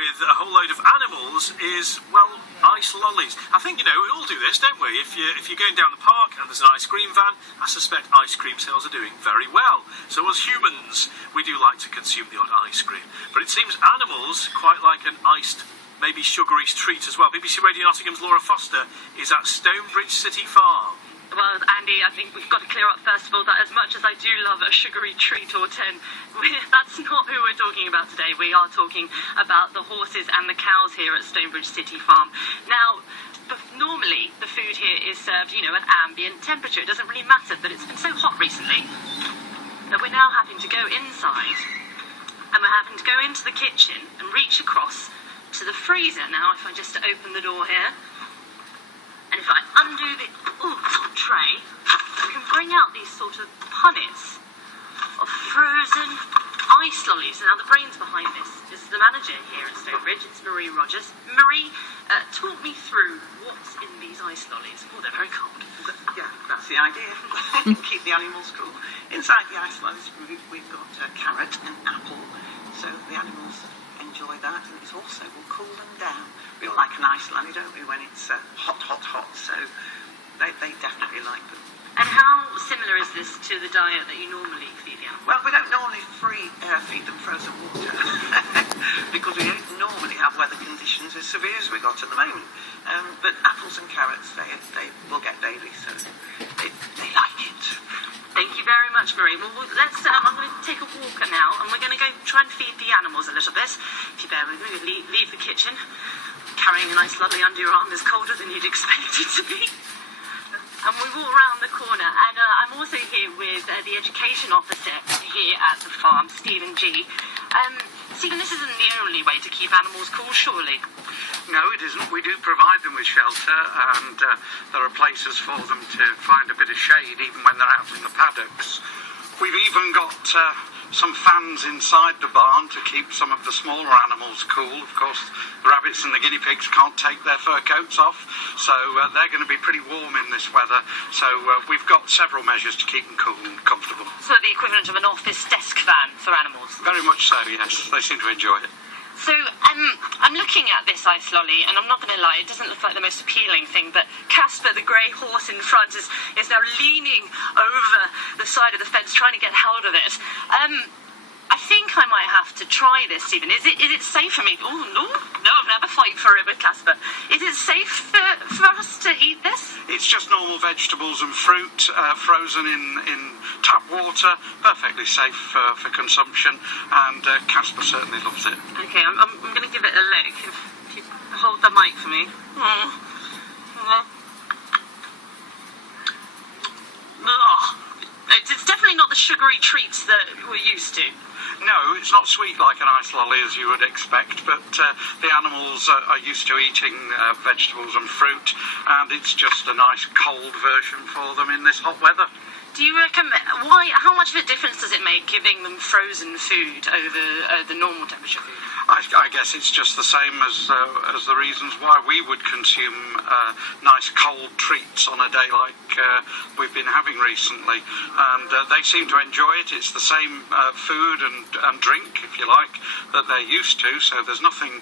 with a whole load of animals is, well, ice lollies. I think, we all do this, don't we? If you're going down the park and there's an ice cream van, I suspect ice cream sales are doing very well. So as humans, we do like to consume the odd ice cream. But it seems animals quite like an iced, maybe sugary treat as well. BBC Radio Nottingham's Laura Foster is at Stonebridge City Farm. Well, Andy, I think we've got to clear up, first of all, that as much as I do love a sugary treat or 10, that's not who we're talking about today. We are talking about the horses and the cows here at Stonebridge City Farm. Now, normally the food here is served, at ambient temperature. It doesn't really matter, but it's been so hot recently that we're now having to go inside and we're having to go into the kitchen and reach across to the freezer. Now, if I just open the door here, and if I undo the top tray, we can bring out these sort of punnets of frozen ice lollies. Now, the brains behind this is the manager here at Stonebridge. It's Marie Rogers. Marie, talk me through what's in these ice lollies. Oh, they're very cold. Yeah, that's the idea. Keep the animals cool. Inside the ice lollies, we've got carrot and apple, so the animals enjoy that, and it also will cool them down. We all like an ice lolly, don't we, when it's hot, so they definitely like them. And how similar is this to the diet that you normally feed the animals? Well, we don't normally feed them frozen water because we don't normally have weather conditions as severe as we've got at the moment. But apples and carrots, they will get daily, so they like it. Thank you very much, Marie. Well, let's. I'm going to take a walk now, and we're going to go try and feed the animals a little bit. If you bear with me, we'll leave the kitchen. Carrying a nice lolly under your arm is colder than you'd expect it to be. And we walk round the corner, and I'm also here with the education officer here at the farm, Stephen G. Stephen, this isn't the only way to keep animals cool, surely? No, it isn't. We do provide them with shelter, and there are places for them to find a bit of shade even when they're out in the paddocks. We've even got some fans inside the barn to keep some of the smaller animals cool. Of course, the rabbits and the guinea pigs can't take their fur coats off, so they're going to be pretty warm in this weather. So we've got several measures to keep them cool and comfortable. So the equivalent of an office desk fan for animals? Very much so, yes. They seem to enjoy it. So I'm looking at this ice lolly, and I'm not going to lie, it doesn't look like the most appealing thing, but Casper, the grey horse in front, is now leaning over the side of the fence trying to get hold of it. I think I might have to try this, Stephen. Is it safe for me? Oh, no, I've never fight for it with Casper. Is it safe for us to eat this? It's just normal vegetables and fruit frozen in tap water, perfectly safe for consumption, and Casper certainly loves it. Okay, I'm going to give it a lick. If you hold the mic for me. It's definitely not the sugary treats that we're used to. No, it's not sweet like an ice lolly as you would expect, but the animals are used to eating vegetables and fruit, and it's just a nice cold version for them in this hot weather. Do you reckon, how much of a difference does it make giving them frozen food over the normal temperature food? I guess it's just the same as the reasons why we would consume nice cold treats on a day like we've been having recently. And they seem to enjoy it. It's the same food and drink, if you like, that they're used to. So there's nothing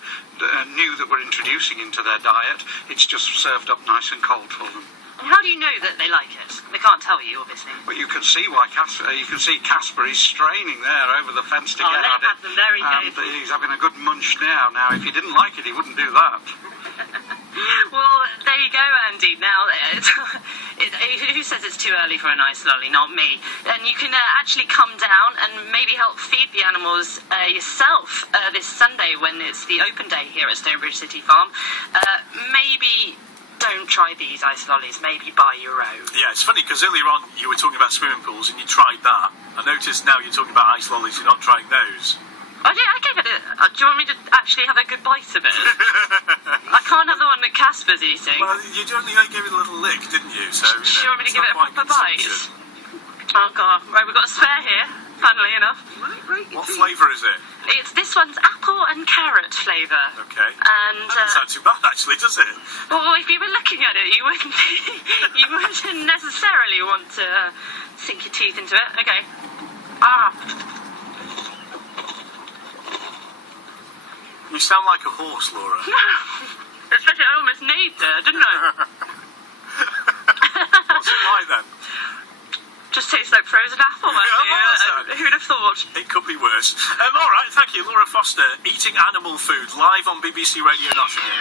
new that we're introducing into their diet. It's just served up nice and cold for them. And how do you know that they like it? They can't tell you, obviously. But you can see why Casper. You can see Casper. He's straining there over the fence to get at it. There he goes. He's having a good munch now. Now, if he didn't like it, he wouldn't do that. Well, there you go, Andy. Now, who says it's too early for an ice lolly? Not me. And you can actually come down and maybe help feed the animals yourself this Sunday when it's the open day here at Stonebridge City Farm. Maybe don't try these ice lollies, maybe buy your own. Yeah, it's funny because earlier on you were talking about swimming pools and you tried that. I noticed now you're talking about ice lollies, you're not trying those. I gave it do you want me to actually have a good bite of it? I can't have the one that Casper's eating. Well, you only gave it a little lick, didn't you? So, do you want me to give it a proper bite? Oh, God. Right, we've got a spare here, funnily enough. What flavour is it? This one's apple and carrot flavour. Okay. And that doesn't sound too bad, actually, does it? Well, if you were looking at it, you wouldn't necessarily want to sink your teeth into it. Okay. You sound like a horse, Laura. Especially I almost neighed there, didn't I? What's it like then? Just tastes like frozen apple, who'd have thought? It could be worse. All right, thank you, Laura Foster, eating animal food live on BBC Radio Nottingham.